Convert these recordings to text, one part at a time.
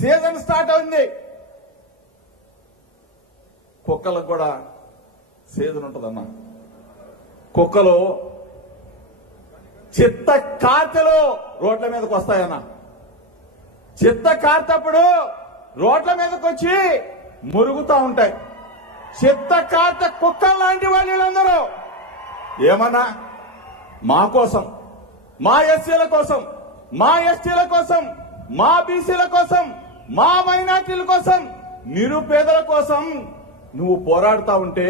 Season start అయింది. కుక్కలకు కూడా సీజన్ ఉంటుందన్న. కుక్కలు చిత్త కార్తెలు రోడ్ల మీదకి వస్తాయన్న. చిత్త కార్తప్పుడు రోడ్ల మీదకి వచ్చి మురుగుతూ ఉంటాయి. చిత్త కార్త కుక్కలు లాంటి వాళ్ళందరూ ఏమన్నా మా కోసం, మా ఎస్సీల కోసం, మా ఎస్టీల కోసం, మా బీసీల కోసం, మా మైనార్టీల కోసం, నిరుపేదల కోసం నువ్వు పోరాడుతా ఉంటే,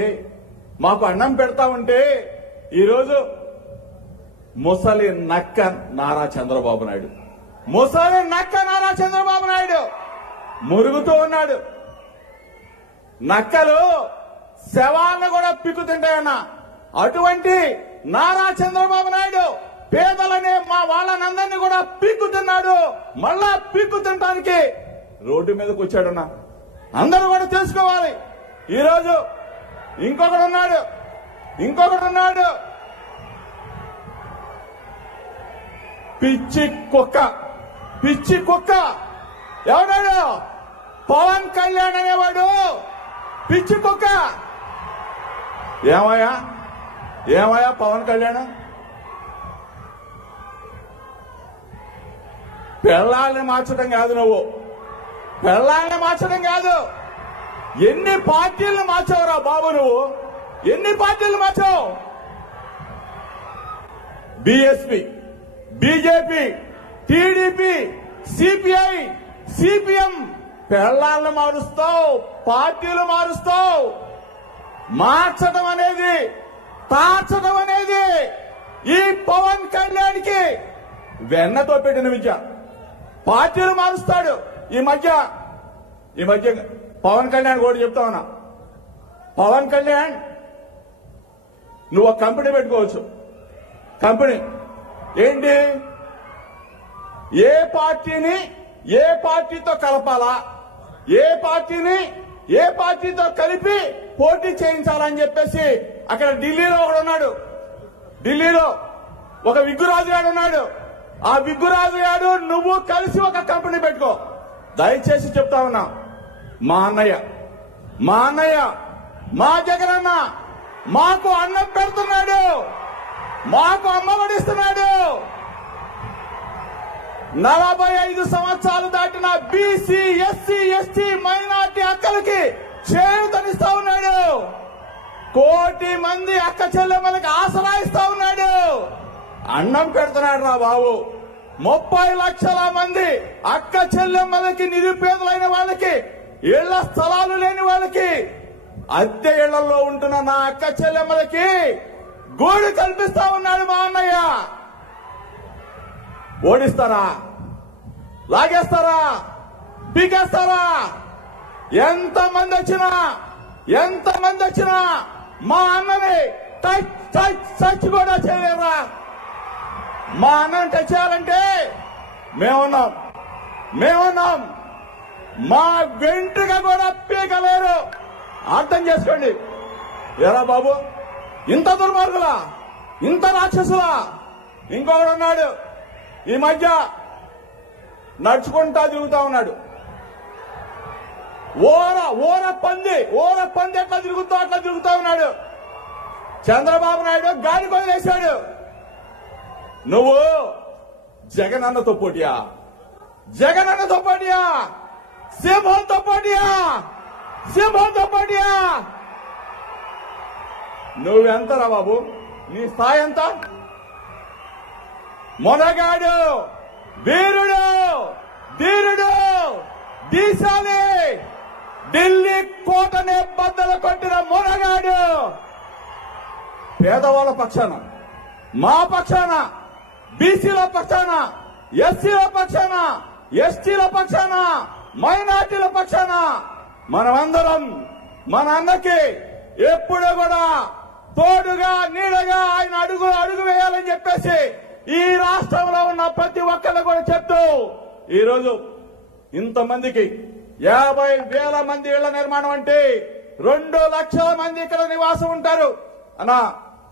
మాకు అన్నం పెడతా ఉంటే, ఈరోజు ముసలి నక్క నారా చంద్రబాబు నాయుడు, ముసలి నక్క నారా చంద్రబాబు నాయుడు మురుగుతూ ఉన్నాడు. నక్కలు శవాలను కూడా పిక్కు తింటాయన్న. అటువంటి నారా చంద్రబాబు నాయుడు పేదలనే మా వాళ్ళనందరినీ కూడా పీక్కు తిన్నాడు. మళ్ళా పీక్కు తినడానికి రోడ్డు మీదకి వచ్చాడన్నా. అందరూ కూడా తెలుసుకోవాలి. ఈరోజు ఇంకొకడు ఉన్నాడు, పిచ్చి కుక్క. ఎవడాడు? పవన్ కళ్యాణ్ అనేవాడు పిచ్చి కుక్క. ఏమయ్యా పవన్ కళ్యాణ్? పెళ్ళాలని మార్చడం కాదు, నువ్వు పెళ్ళాలని మార్చడం కాదు. ఎన్ని పార్టీలను మార్చావురా బాబు నువ్వు? ఎన్ని పార్టీలు మార్చావు? BSP, BJP, TDP, CPI, CPM పెళ్ళాలను మారుస్తావు, పార్టీలు మారుస్తావు. మార్చడం అనేది, తార్చడం అనేది ఈ పవన్ కళ్యాణ్కి వెన్నతో పెట్టిన విద్య. పార్టీలు మారుస్తాడు. ఈ మధ్య పవన్ కళ్యాణ్ కూడా చెప్తా ఉన్నా, పవన్ కళ్యాణ్ నువ్వు ఒక కంపెనీ పెట్టుకోవచ్చు. కంపెనీ ఏంటి? ఏ పార్టీని ఏ పార్టీతో కలపాలా, ఏ పార్టీని ఏ పార్టీతో కలిపి పోటీ చేయించాలని చెప్పేసి అక్కడ ఢిల్లీలో ఒకడున్నాడు. ఢిల్లీలో ఒక విగ్గురాజు గారు ఉన్నాడు. ఆ విగ్గురాజు గారు నువ్వు కలిసి ఒక కంపెనీ పెట్టుకో. దయచేసి చెప్తా ఉన్నా, మా అన్నయ్య మా జగనన్న మాకు అన్నం పెడుతున్నాడు, మాకు అమ్మఒడిస్తున్నాడు. 45 సంవత్సరాలు దాటిన బీసీ, ఎస్సీ, ఎస్టీ, మైనార్టీ అక్కలకి చేయూతనిస్తా ఉన్నాడు. 1 కోటి మంది అక్క చెల్లెమ్మలకి ఆసరా ఇస్తా ఉన్నాడు. అన్నం పెడుతున్నాడు రా బాబు. 30 లక్షల మంది అక్క చెల్లెమ్మలకి, నిరుపేదలైన వాళ్ళకి, ఇళ్ల స్థలాలు లేని వాళ్ళకి, అద్దె ఇళ్లలో ఉంటున్న నా అక్క చెల్లెమ్మలకి గూడు కల్పిస్తా ఉన్నాడు మా అన్నయ్య. ఓడిస్తారా? లాగేస్తారా? పీకేస్తారా? ఎంతమంది వచ్చినా మా అన్నని టచ్ కూడా చేయలేరా? మా అన్నని టచ్ చేయాలంటే మేమున్నాం. మా వెంట్రుక కూడా పీకలేరు. అర్థం చేసుకోండి. ఎరా బాబు, ఇంత దుర్మార్గులా, ఇంత రాక్షసులా? ఇంకొకడు ఉన్నాడు, ఈ మధ్య నడుచుకుంటా తిరుగుతా ఉన్నాడు. ఓర పంది ఎట్లా తిరుగుతా ఉన్నాడు. చంద్రబాబు నాయుడు గాలి వదిలేశాడు. నువ్వు జగనన్నతో పోటీయా? సింహంతో పోటీయా? నువ్వెంతరా బాబు? నీ స్థాయి ఎంత? మొనగాడు, వీరుడు, ధీరుడు, దీశాలి, ఢిల్లీ కోటనే బద్దలు కొట్టిన మొనగాడు. పేదవాళ్ళ పక్షాన, మా పక్షాన, బీసీల పక్షాన, ఎస్సీల పక్షాన, ఎస్టీల పక్షాన, మైనార్టీల పక్షాన మనమందరం మన అన్నకి ఎప్పుడు కూడా తోడుగా, నీడగా ఆయన అడుగు వేయాలని చెప్పేసి ఈ రాష్ట్రంలో ఉన్న ప్రతి ఒక్కరు కూడా చెప్తూ, ఈరోజు ఇంతమందికి 50,000 మంది ఇళ్ల నిర్మాణం అంటే 2 లక్షల మంది ఇక్కడ నివాసం ఉంటారు అన్నా.